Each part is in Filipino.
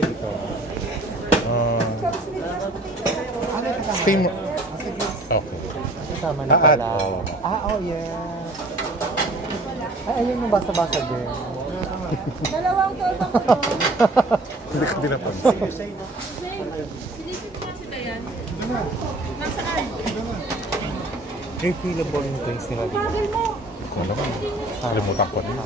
dito? Steam. Sige. Okay. Kasama na pala. Yeah. Ay, ayun yung basa-basa din. Dalawang torta ko. Hindi ko dinapansin. Silipin mo na si Dayan. Nasaan? Refillable yung drinks nila dito. Bagal mo! Kung naman, kalimutan ko na.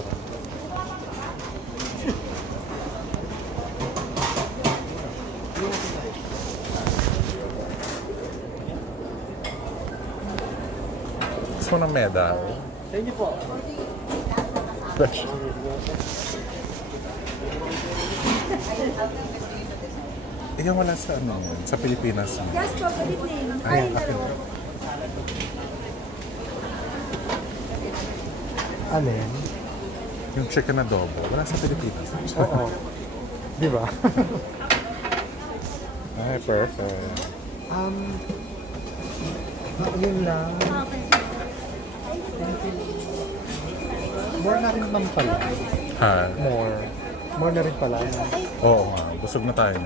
Gusto mo ng medal? Thank you po. Iyan wala sa ano yun, sa Pilipinas. Yes po, good evening. Ay, Ay, akin. Alin? Yung chicken adobo, wala sa Pilipinas. Oo. Di ba? Ay, perfect. Yun lang. More na rin naman pala. Ha? More na rin pala. Oo nga, busog na tayo.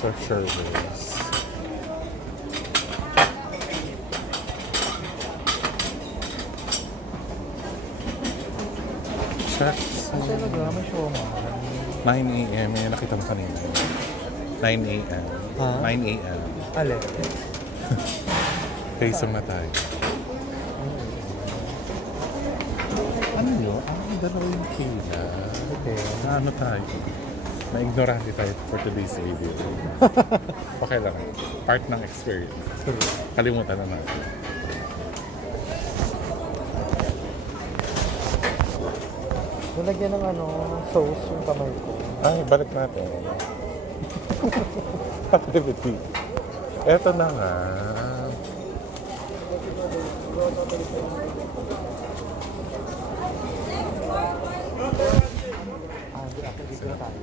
So, service. Check. Ang talaga, may show mo. 9 a.m. Yung nakita mo kanina. 9 a.m. Ha? 9 a.m. Alin? Paisam na tayo. Ano yun? Dalawa yung pila. Okay. Ano tayo? Na-ignorante tayo for today's video. Okay lang. Part ng experience. Kalimutan na natin. Nalagyan ng sauce yung kamay ko. Ay, balik natin. Activity. Eto na nga. Dito na tayo.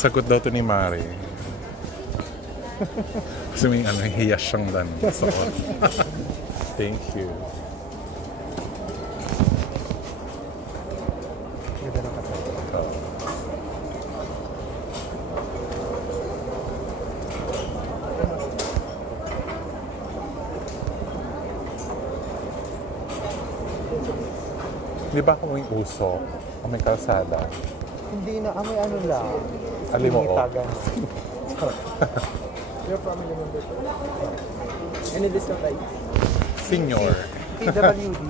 Sagot daw to ni Mari. Kasi may hiyas siyang suot. Thank you. Ganda ng kata. Di ba kung may usok o may kalsada? Hindi na, may ano lang. Alimoo. Tagan. Your family member po? Any discount like? Senior. PWD.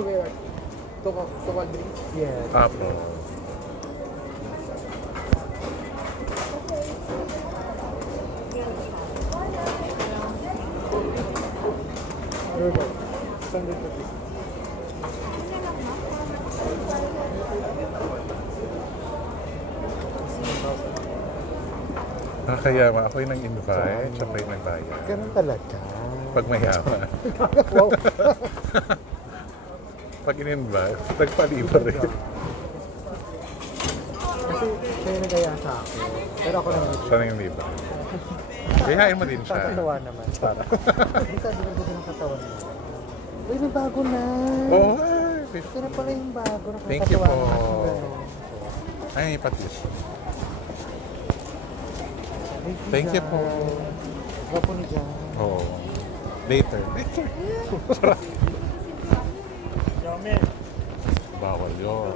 Where? Tokal drink? Yes. Apo. Standard na this. Kaya ako yung nag-invite, siya pa yung nagbayad. Ganun talaga. Pag mayaman. Wow. Pag in-invite, nagpalibre. Kasi siya yung nagaya sa akin. Pero ako naman. Siya na yung libre. Kayain mo din siya. Kakatawa naman. Para. Hindi sabi ng buti ng katawan mo. Uy, may bago na. Oo. Ito na pala yung bago. Thank you po. Nakakatawa naman. Ay, patis. Thank you po. Gwapo ni Jan. Oo. Later. Later. Bawal yun.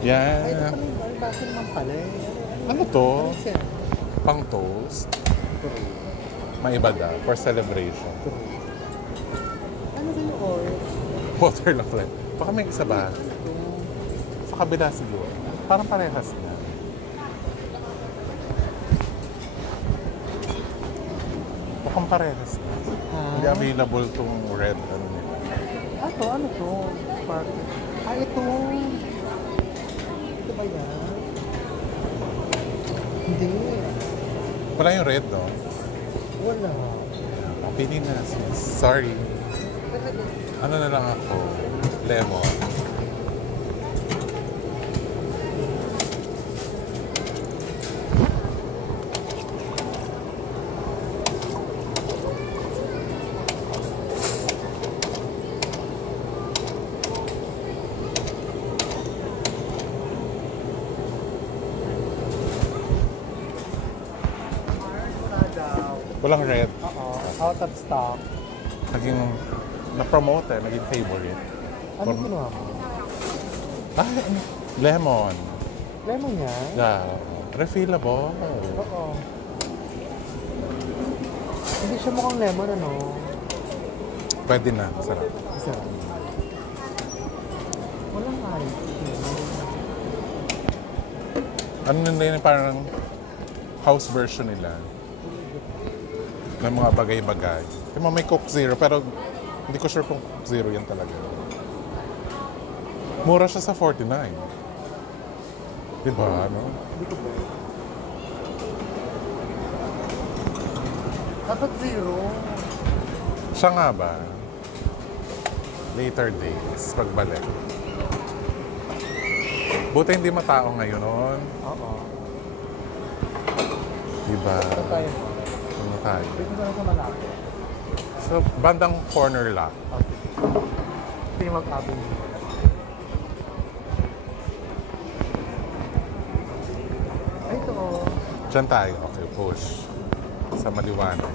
Ay, ito Yan. pala yung bago naman pala eh. Ano to? Listen. Pang toast. Maiba daw. For celebration. Ano ba yung oil? Water lang pala. Baka may isa ba? Sa kabila siguro. Parang parehas na. Mukhang parehas na. Hindi available tong red. Ano nila. Ano to? Party. Ito. Ito ba yan? Hindi. Wala yung red, no? Wala. Pili na. Sorry. Ano na lang ako? Lemon. Walang red. Oo, out of stock. Naging na-promote eh. Naging favorite. Ano kinuha mo? Lemon. Lemon yan? Yeah. Refillable. Oo. Hindi siya mukhang lemon, ano? Pwede na. Sarap. Isa lang. Walang ice. Ano nila yun, parang house version nila. Ng mga bagay-bagay. May Coke Zero, pero hindi ko sure kung Coke Zero yan talaga. Mura siya sa 49. Diba, ano? Hindi ko ba? Dapat zero. Siya nga ba? Later days, pagbalik. Buti hindi matao ngayon nun. Oo. Diba? Ito tayo mo. Ano tayo? Dito na lang sa malapit. So, bandang corner lot. Okay. Ito yung mag-avenue. Ay, ito oh. Diyan tayo. Okay, push. Sa maliwanag.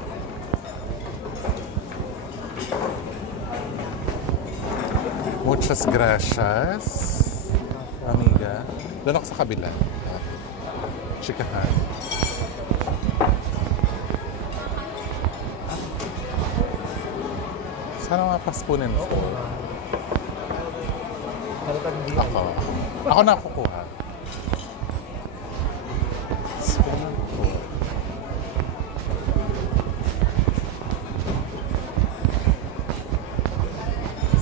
Muchas gracias, amiga. Doon ako sa kabila. Chikahan. Sana mapaspunin ko. Ako. Ako na kukuha. Spoon ko.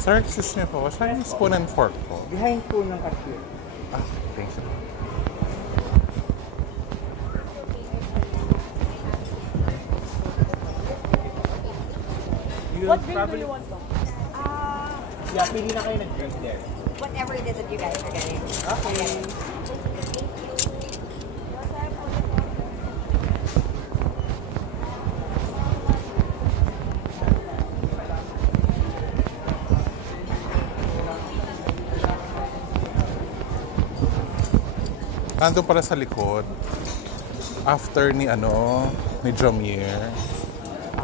Sir, excuse me po. Saan yung spoon and fork ko? Behind po ng cashier. Ah, thank you. What drink do you want to? Yeah, pili na kayo nag-drink there. Whatever it is that you guys are getting. Okay. Nandun pala sa likod. After ni ni Jomier.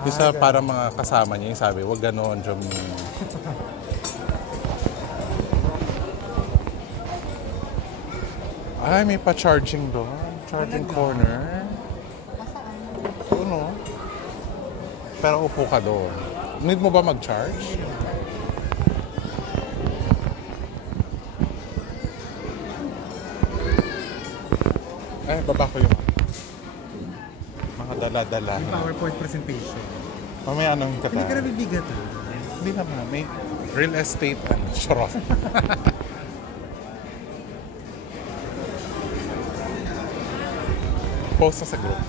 Isa para mga kasama niya, yung sabi, wag gano'n, Jomier. Ay, may pa-charging doon. Charging corner. Ano? Pero upo ka doon. Need mo ba mag-charge? Ay, baba ko yung mga dala-dala. PowerPoint presentation. Mamaya anong kata? Hindi ka na bibigat ha? Hindi naman. May real estate charot. Post na sa group.